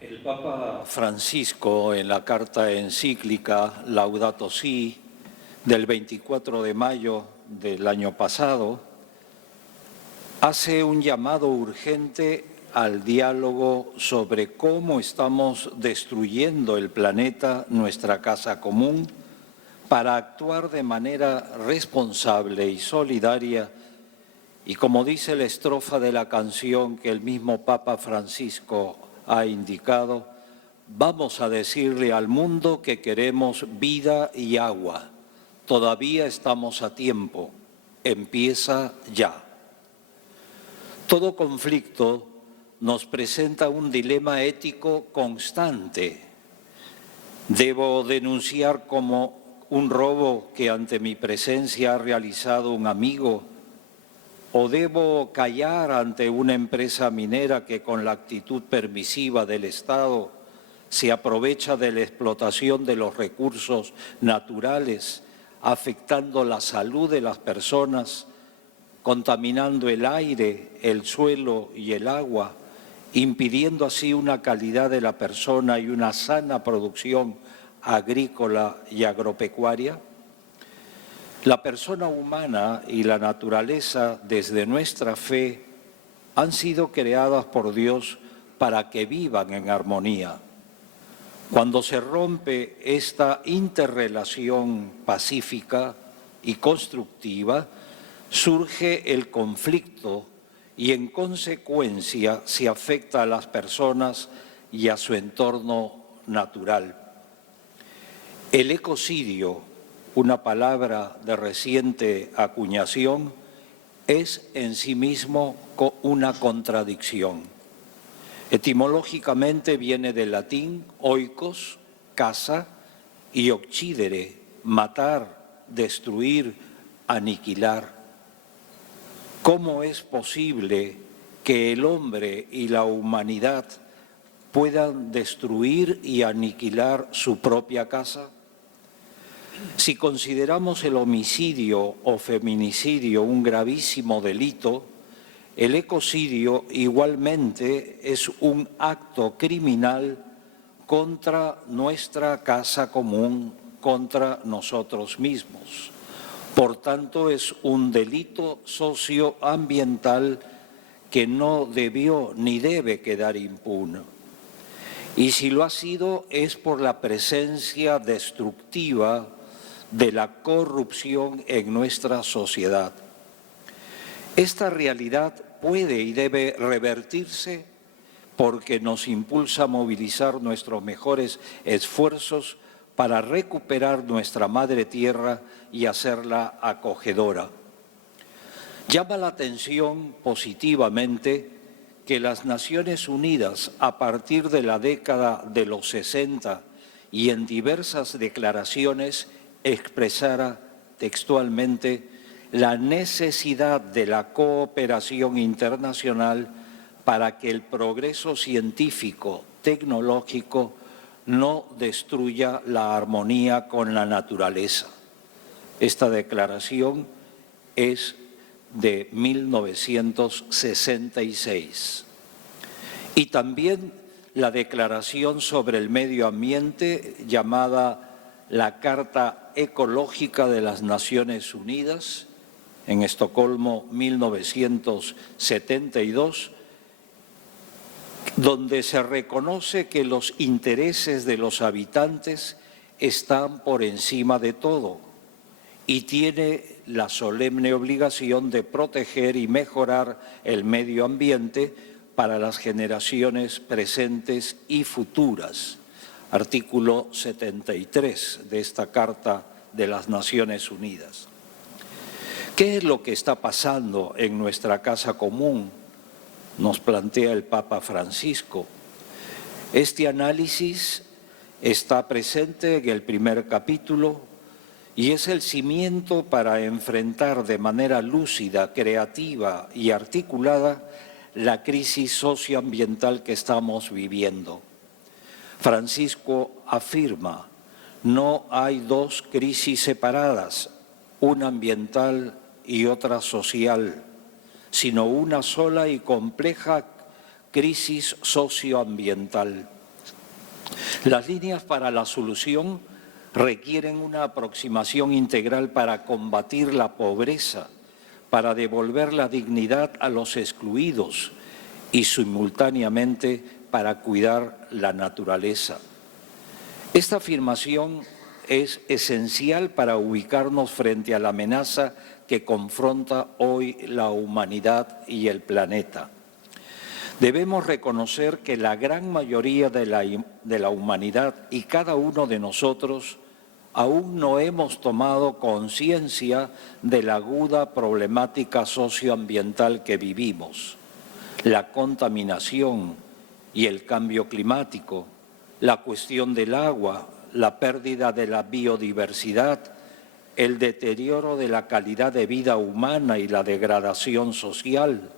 El Papa Francisco, en la carta encíclica Laudato Si del 24 de mayo del año pasado, hace un llamado urgente al diálogo sobre cómo estamos destruyendo el planeta, nuestra casa común, para actuar de manera responsable y solidaria. Y como dice la estrofa de la canción que el mismo Papa Francisco ha indicado, vamos a decirle al mundo que queremos vida y agua. Todavía estamos a tiempo. Empieza ya. Todo conflicto nos presenta un dilema ético constante. Debo denunciar como un robo que ante mi presencia ha realizado un amigo, o debo callar ante una empresa minera que con la actitud permisiva del Estado se aprovecha de la explotación de los recursos naturales, afectando la salud de las personas, contaminando el aire, el suelo y el agua, impidiendo así una calidad de la persona y una sana producción agrícola y agropecuaria? La persona humana y la naturaleza, desde nuestra fe, han sido creadas por Dios para que vivan en armonía. Cuando se rompe esta interrelación pacífica y constructiva, surge el conflicto y en consecuencia se afecta a las personas y a su entorno natural. El ecocidio, una palabra de reciente acuñación, es en sí mismo una contradicción. Etimológicamente viene del latín oikos, casa, y occidere, matar, destruir, aniquilar. ¿Cómo es posible que el hombre y la humanidad puedan destruir y aniquilar su propia casa? Si consideramos el homicidio o feminicidio un gravísimo delito, el ecocidio igualmente es un acto criminal contra nuestra casa común, contra nosotros mismos. Por tanto, es un delito socioambiental que no debió ni debe quedar impune. Y si lo ha sido, es por la presencia destructiva de la corrupción en nuestra sociedad. Esta realidad puede y debe revertirse porque nos impulsa a movilizar nuestros mejores esfuerzos para recuperar nuestra madre tierra y hacerla acogedora. Llama la atención positivamente que las Naciones Unidas, a partir de la década de los 60 y en diversas declaraciones, expresara textualmente la necesidad de la cooperación internacional para que el progreso científico, tecnológico, no destruya la armonía con la naturaleza. Esta declaración es de 1966. Y también la Declaración sobre el Medio Ambiente, llamada la Carta Ecológica de las Naciones Unidas, en Estocolmo 1972, donde se reconoce que los intereses de los habitantes están por encima de todo y tiene la solemne obligación de proteger y mejorar el medio ambiente para las generaciones presentes y futuras. Artículo 73 de esta Carta de las Naciones Unidas. ¿Qué es lo que está pasando en nuestra casa común?, nos plantea el Papa Francisco. Este análisis está presente en el primer capítulo y es el cimiento para enfrentar de manera lúcida, creativa y articulada la crisis socioambiental que estamos viviendo. Francisco afirma: no hay dos crisis separadas, una ambiental y otra social, sino una sola y compleja crisis socioambiental. Las líneas para la solución requieren una aproximación integral para combatir la pobreza, para devolver la dignidad a los excluidos y simultáneamente para cuidar la naturaleza. Esta afirmación es esencial para ubicarnos frente a la amenaza que confronta hoy la humanidad y el planeta. Debemos reconocer que la gran mayoría de la humanidad y cada uno de nosotros aún no hemos tomado conciencia de la aguda problemática socioambiental que vivimos, la contaminación y el cambio climático, la cuestión del agua, la pérdida de la biodiversidad, el deterioro de la calidad de vida humana y la degradación social,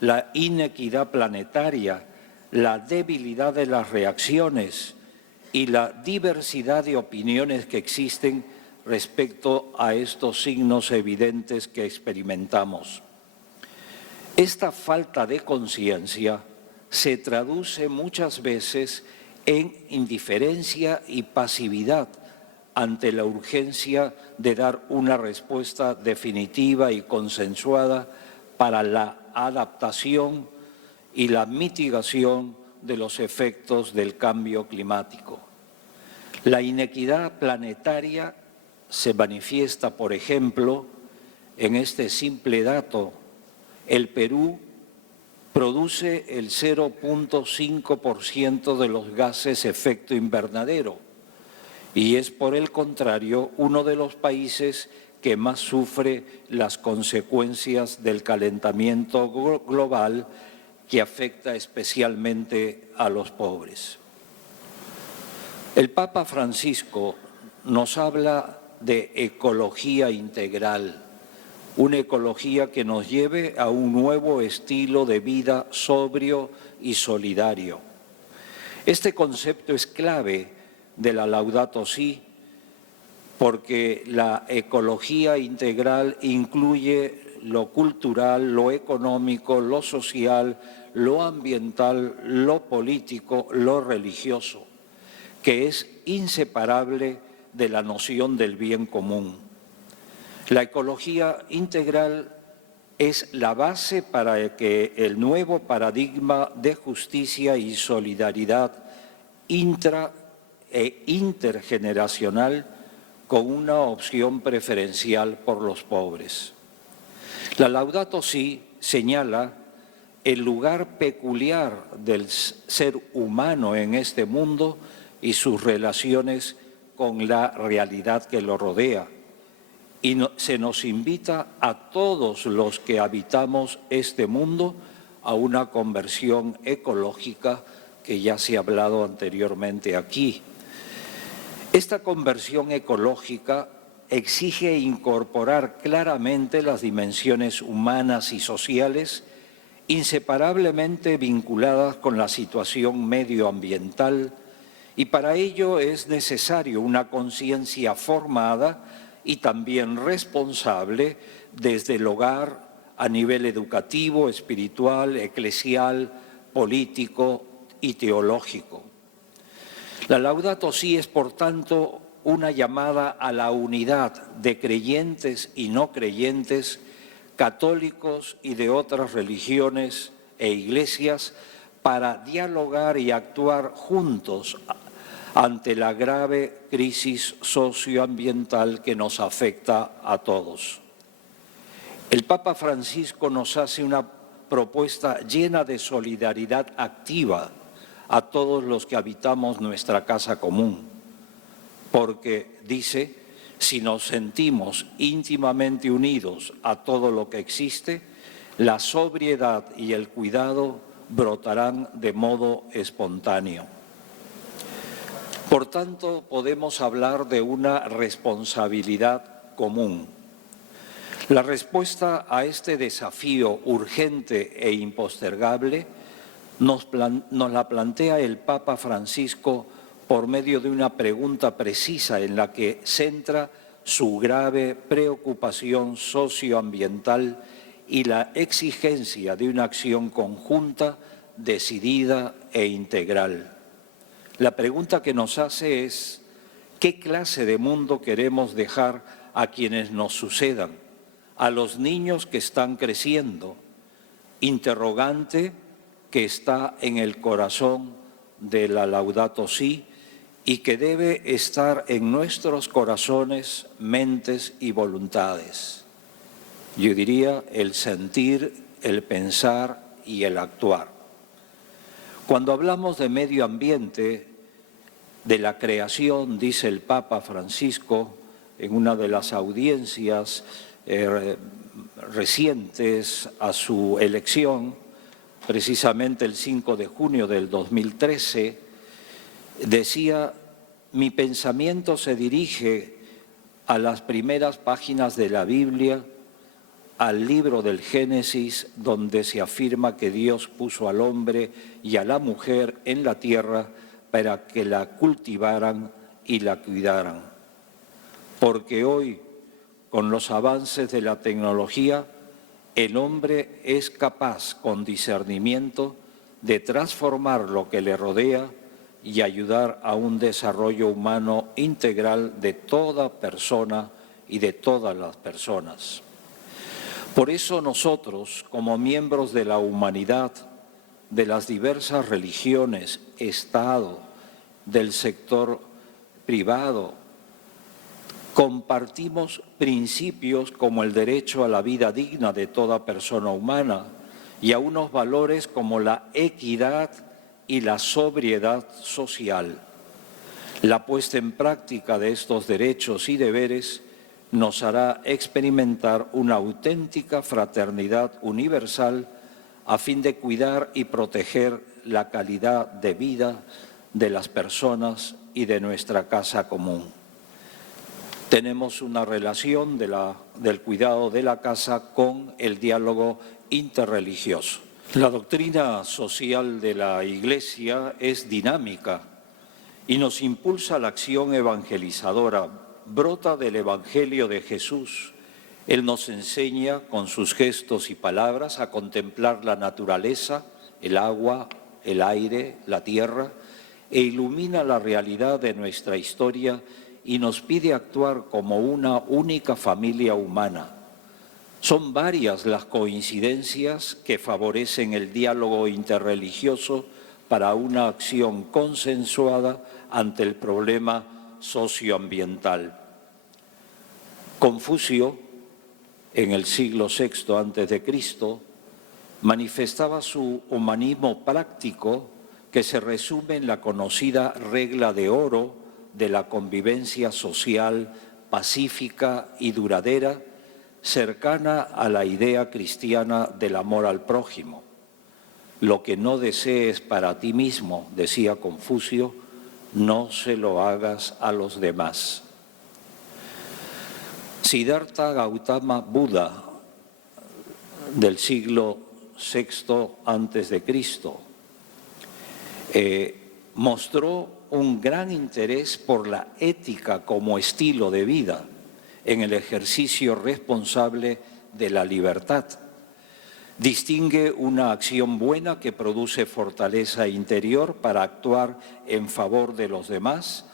la inequidad planetaria, la debilidad de las reacciones y la diversidad de opiniones que existen respecto a estos signos evidentes que experimentamos. Esta falta de conciencia se traduce muchas veces en indiferencia y pasividad ante la urgencia de dar una respuesta definitiva y consensuada para la adaptación y la mitigación de los efectos del cambio climático. La inequidad planetaria se manifiesta, por ejemplo, en este simple dato. El Perú produce el 0.5% de los gases efecto invernadero y es, por el contrario, uno de los países que más sufre las consecuencias del calentamiento global que afecta especialmente a los pobres. El Papa Francisco nos habla de ecología integral, una ecología que nos lleve a un nuevo estilo de vida sobrio y solidario. Este concepto es clave de la Laudato Si, porque la ecología integral incluye lo cultural, lo económico, lo social, lo ambiental, lo político, lo religioso, que es inseparable de la noción del bien común. La ecología integral es la base para que el nuevo paradigma de justicia y solidaridad intra e intergeneracional con una opción preferencial por los pobres. La Laudato Si señala el lugar peculiar del ser humano en este mundo y sus relaciones con la realidad que lo rodea. Y se nos invita a todos los que habitamos este mundo a una conversión ecológica que ya se ha hablado anteriormente aquí. Esta conversión ecológica exige incorporar claramente las dimensiones humanas y sociales inseparablemente vinculadas con la situación medioambiental, y para ello es necesario una conciencia formada y también responsable desde el hogar a nivel educativo, espiritual, eclesial, político y teológico. La Laudato Si es, por tanto, una llamada a la unidad de creyentes y no creyentes, católicos y de otras religiones e iglesias, para dialogar y actuar juntos ante la grave crisis socioambiental que nos afecta a todos. El Papa Francisco nos hace una propuesta llena de solidaridad activa a todos los que habitamos nuestra casa común, porque dice, si nos sentimos íntimamente unidos a todo lo que existe, la sobriedad y el cuidado brotarán de modo espontáneo. Por tanto, podemos hablar de una responsabilidad común. La respuesta a este desafío urgente e impostergable nos la plantea el Papa Francisco por medio de una pregunta precisa en la que centra su grave preocupación socioambiental y la exigencia de una acción conjunta, decidida e integral. La pregunta que nos hace es, ¿qué clase de mundo queremos dejar a quienes nos sucedan, a los niños que están creciendo? Interrogante que está en el corazón de la Laudato Si y que debe estar en nuestros corazones, mentes y voluntades. Yo diría el sentir, el pensar y el actuar. Cuando hablamos de medio ambiente, de la creación, dice el Papa Francisco en una de las audiencias recientes a su elección, precisamente el 5 de junio del 2013, decía: mi pensamiento se dirige a las primeras páginas de la Biblia, al libro del Génesis, donde se afirma que Dios puso al hombre y a la mujer en la tierra para que la cultivaran y la cuidaran. Porque hoy, con los avances de la tecnología, el hombre es capaz, con discernimiento, de transformar lo que le rodea y ayudar a un desarrollo humano integral de toda persona y de todas las personas. Por eso nosotros, como miembros de la humanidad, de las diversas religiones, Estado, del sector privado, compartimos principios como el derecho a la vida digna de toda persona humana y a unos valores como la equidad y la sobriedad social. La puesta en práctica de estos derechos y deberes nos hará experimentar una auténtica fraternidad universal a fin de cuidar y proteger la calidad de vida de las personas y de nuestra casa común. Tenemos una relación del cuidado de la casa con el diálogo interreligioso. La doctrina social de la Iglesia es dinámica y nos impulsa a la acción evangelizadora. Brota del Evangelio de Jesús. Él nos enseña con sus gestos y palabras a contemplar la naturaleza, el agua, el aire, la tierra, e ilumina la realidad de nuestra historia y nos pide actuar como una única familia humana. Son varias las coincidencias que favorecen el diálogo interreligioso para una acción consensuada ante el problema socioambiental. Confucio, en el siglo VI a.C., manifestaba su humanismo práctico que se resume en la conocida regla de oro de la convivencia social pacífica y duradera, cercana a la idea cristiana del amor al prójimo. Lo que no desees para ti mismo, decía Confucio, no se lo hagas a los demás. Siddhartha Gautama Buda, del siglo VI a.C., mostró un gran interés por la ética como estilo de vida en el ejercicio responsable de la libertad. Distingue una acción buena que produce fortaleza interior para actuar en favor de los demás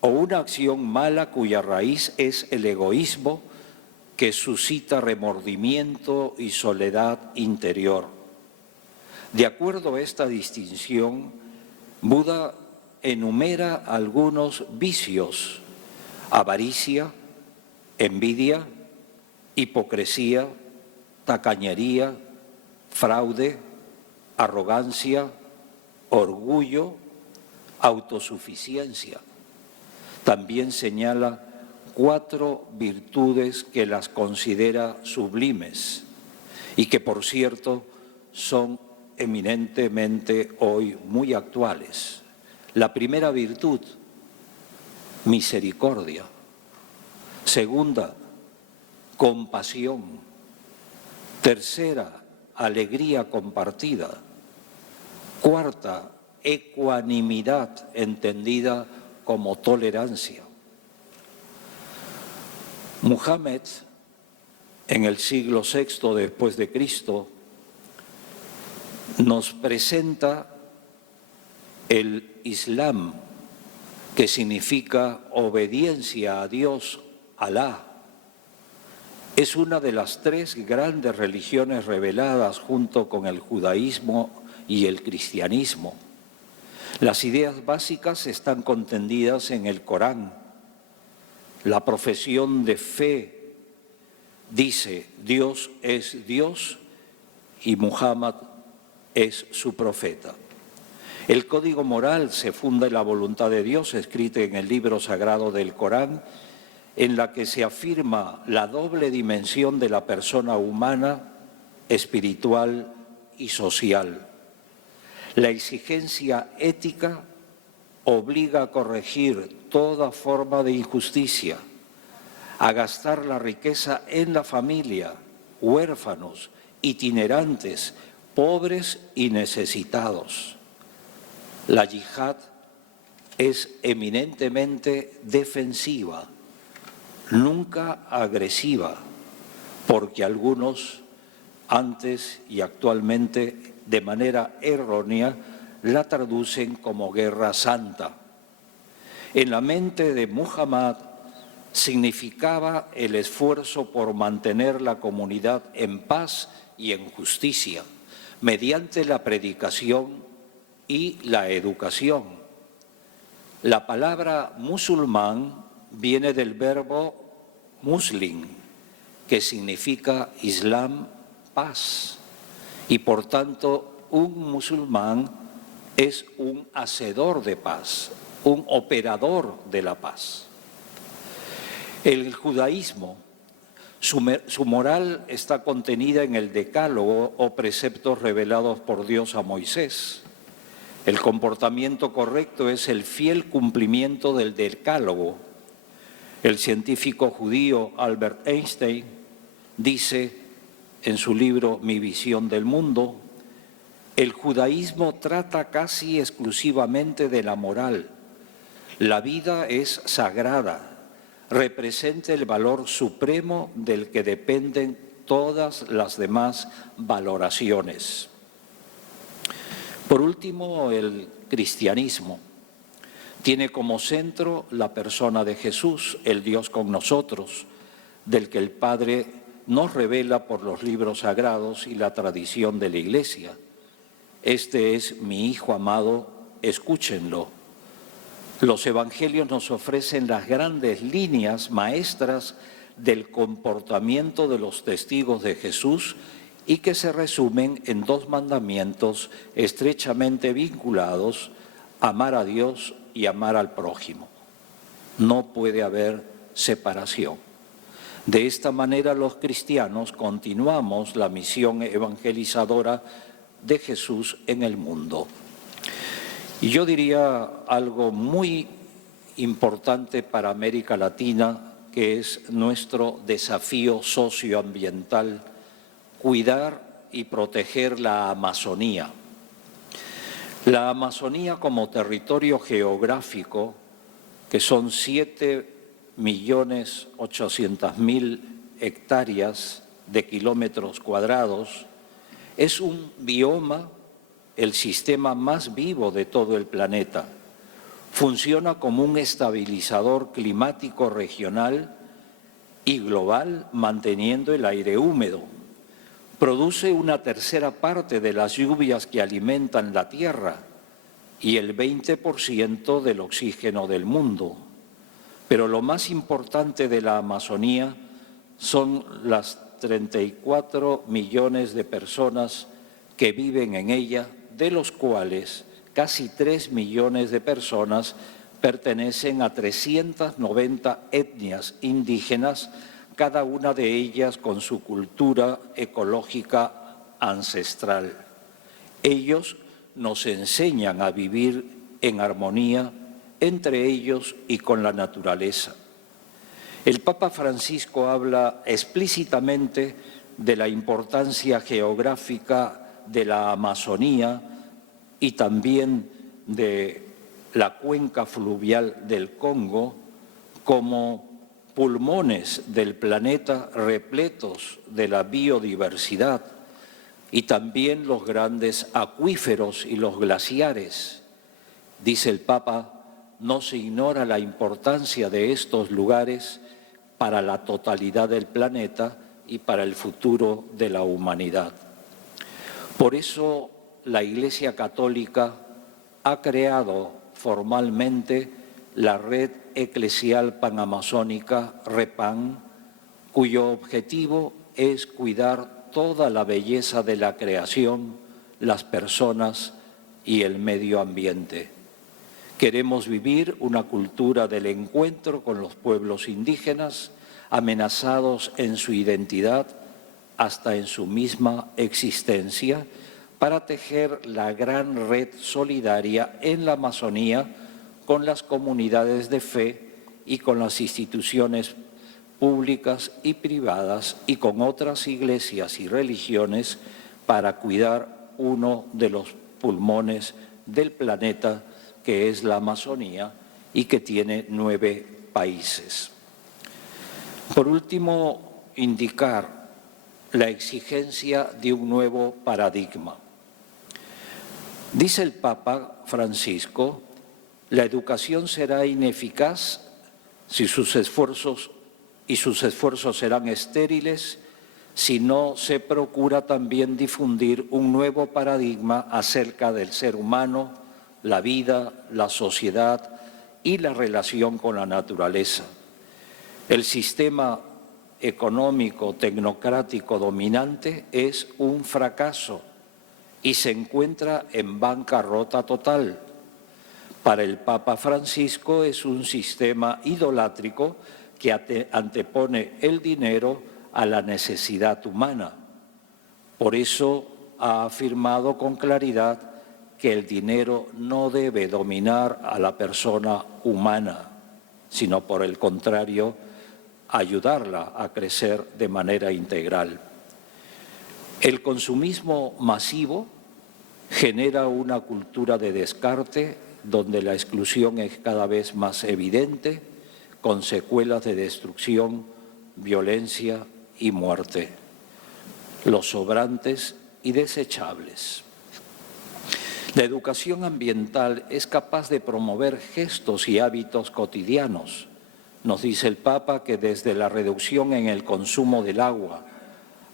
o una acción mala cuya raíz es el egoísmo que suscita remordimiento y soledad interior. De acuerdo a esta distinción, Buda enumera algunos vicios: avaricia, envidia, hipocresía, tacañería, fraude, arrogancia, orgullo, autosuficiencia. También señala 4 virtudes que las considera sublimes y que, por cierto, son eminentemente hoy muy actuales. La primera virtud, misericordia. Segunda, compasión. Tercera, alegría compartida. Cuarta, ecuanimidad, entendida como tolerancia. Muhammad, en el siglo VI después de Cristo, nos presenta El Islam, que significa obediencia a Dios, Alá, es una de las tres grandes religiones reveladas junto con el judaísmo y el cristianismo. Las ideas básicas están contenidas en el Corán. La profesión de fe dice: Dios es Dios y Muhammad es su profeta. El código moral se funda en la voluntad de Dios, escrita en el libro sagrado del Corán, en la que se afirma la doble dimensión de la persona humana, espiritual y social. La exigencia ética obliga a corregir toda forma de injusticia, a gastar la riqueza en la familia, huérfanos, itinerantes, pobres y necesitados. La yihad es eminentemente defensiva, nunca agresiva, porque algunos antes y actualmente de manera errónea la traducen como guerra santa. En la mente de Muhammad significaba el esfuerzo por mantener la comunidad en paz y en justicia, mediante la predicación y la educación. La palabra musulmán viene del verbo muslim, que significa Islam, paz, y por tanto un musulmán es un hacedor de paz, un operador de la paz. El judaísmo, su moral está contenida en el Decálogo o preceptos revelados por Dios a Moisés. El comportamiento correcto es el fiel cumplimiento del Decálogo. El científico judío Albert Einstein dice en su libro Mi visión del mundo: el judaísmo trata casi exclusivamente de la moral. La vida es sagrada, representa el valor supremo del que dependen todas las demás valoraciones. Por último, el cristianismo tiene como centro la persona de Jesús, el Dios con nosotros, del que el Padre nos revela por los libros sagrados y la tradición de la Iglesia. Este es mi Hijo amado, escúchenlo. Los evangelios nos ofrecen las grandes líneas maestras del comportamiento de los testigos de Jesús y que se resumen en dos mandamientos estrechamente vinculados: amar a Dios y amar al prójimo. No puede haber separación. De esta manera los cristianos continuamos la misión evangelizadora de Jesús en el mundo. Y yo diría algo muy importante para América Latina, que es nuestro desafío socioambiental: cuidar y proteger la Amazonía. La Amazonía como territorio geográfico, que son 7.800.000 hectáreas de kilómetros cuadrados, es un bioma, el sistema más vivo de todo el planeta. Funciona como un estabilizador climático regional y global, manteniendo el aire húmedo. Produce una tercera parte de las lluvias que alimentan la Tierra y el 20% del oxígeno del mundo. Pero lo más importante de la Amazonía son las 34 millones de personas que viven en ella, de los cuales casi 3 millones de personas pertenecen a 390 etnias indígenas, cada una de ellas con su cultura ecológica ancestral. Ellos nos enseñan a vivir en armonía entre ellos y con la naturaleza. El Papa Francisco habla explícitamente de la importancia geográfica de la Amazonía y también de la cuenca fluvial del Congo como pulmones del planeta repletos de la biodiversidad, y también los grandes acuíferos y los glaciares Dice el Papa, no se ignora la importancia de estos lugares para la totalidad del planeta y para el futuro de la humanidad. Por eso la Iglesia Católica ha creado formalmente la Red Eclesial Panamazónica REPAN, cuyo objetivo es cuidar toda la belleza de la creación, las personas y el medio ambiente. Queremos vivir una cultura del encuentro con los pueblos indígenas, amenazados en su identidad hasta en su misma existencia, para tejer la gran red solidaria en la Amazonía con las comunidades de fe y con las instituciones públicas y privadas y con otras iglesias y religiones para cuidar uno de los pulmones del planeta, que es la Amazonía y que tiene 9 países. Por último, indicar la exigencia de un nuevo paradigma. Dice el Papa Francisco, la educación será ineficaz si sus esfuerzos serán estériles si no se procura también difundir un nuevo paradigma acerca del ser humano, la vida, la sociedad y la relación con la naturaleza. El sistema económico tecnocrático dominante es un fracaso y se encuentra en bancarrota total. Para el Papa Francisco es un sistema idolátrico que antepone el dinero a la necesidad humana. Por eso ha afirmado con claridad que el dinero no debe dominar a la persona humana, sino por el contrario, ayudarla a crecer de manera integral. El consumismo masivo genera una cultura de descarte donde la exclusión es cada vez más evidente, con secuelas de destrucción, violencia y muerte. Los sobrantes y desechables. La educación ambiental es capaz de promover gestos y hábitos cotidianos. Nos dice el Papa que desde la reducción en el consumo del agua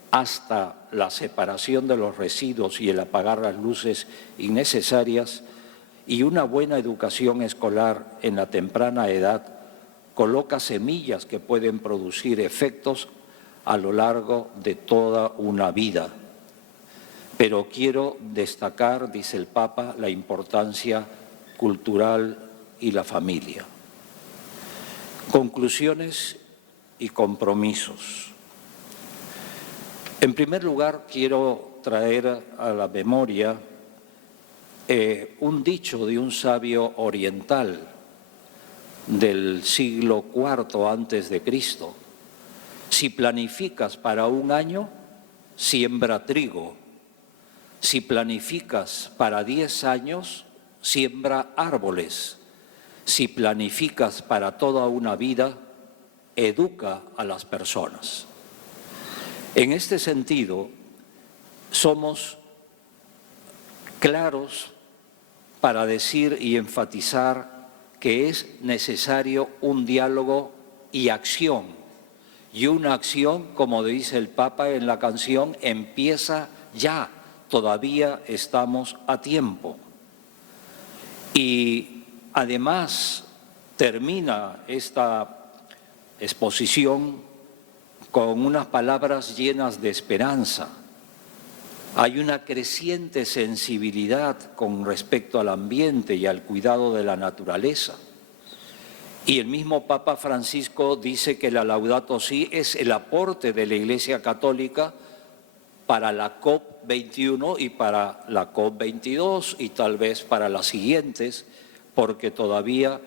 hasta la separación de los residuos y el apagar las luces innecesarias y una buena educación escolar en la temprana edad coloca semillas que pueden producir efectos a lo largo de toda una vida. Pero quiero destacar, dice el Papa, la importancia cultural y la familia. Conclusiones y compromisos. En primer lugar, quiero traer a la memoria un dicho de un sabio oriental del siglo IV antes de Cristo. Si planificas para un año, siembra trigo. Si planificas para 10 años, siembra árboles. Si planificas para toda una vida, educa a las personas. En este sentido, somos claros para decir y enfatizar que es necesario un diálogo y acción. Y una acción, como dice el Papa en la canción, empieza ya, todavía estamos a tiempo. Y además termina esta exposición con unas palabras llenas de esperanza. Hay una creciente sensibilidad con respecto al ambiente y al cuidado de la naturaleza. Y el mismo Papa Francisco dice que la Laudato Si es el aporte de la Iglesia Católica para la COP21 y para la COP22 y tal vez para las siguientes, porque todavía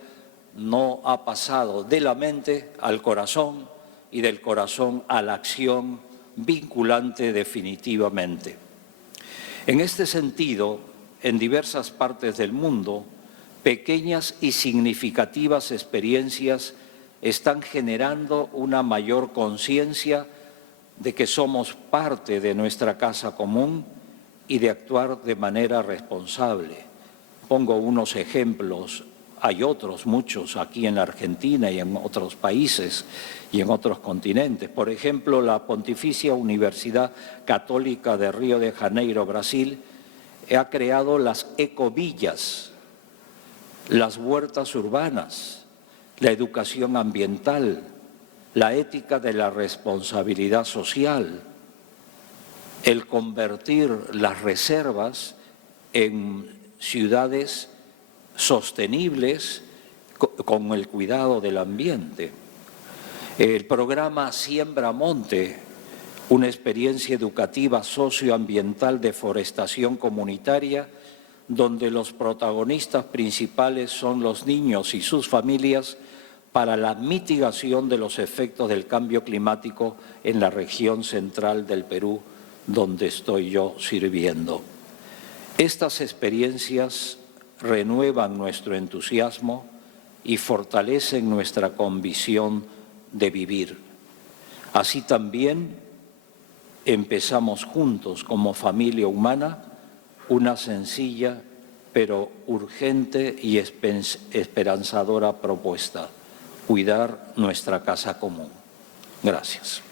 no ha pasado de la mente al corazón y del corazón a la acción vinculante definitivamente. En este sentido, en diversas partes del mundo, pequeñas y significativas experiencias están generando una mayor conciencia de que somos parte de nuestra casa común y de actuar de manera responsable. Pongo unos ejemplos, hay otros, muchos, aquí en la Argentina y en otros países y en otros continentes. Por ejemplo, la Pontificia Universidad Católica de Río de Janeiro, Brasil, ha creado las ecovillas, las huertas urbanas, la educación ambiental, la ética de la responsabilidad social, el convertir las reservas en ciudades sostenibles con el cuidado del ambiente. El programa Siembra Monte, una experiencia educativa socioambiental de forestación comunitaria, donde los protagonistas principales son los niños y sus familias para la mitigación de los efectos del cambio climático en la región central del Perú, donde estoy yo sirviendo. Estas experiencias renuevan nuestro entusiasmo y fortalecen nuestra convicción de vivir. Así también empezamos juntos como familia humana una sencilla pero urgente y esperanzadora propuesta: cuidar nuestra casa común. Gracias.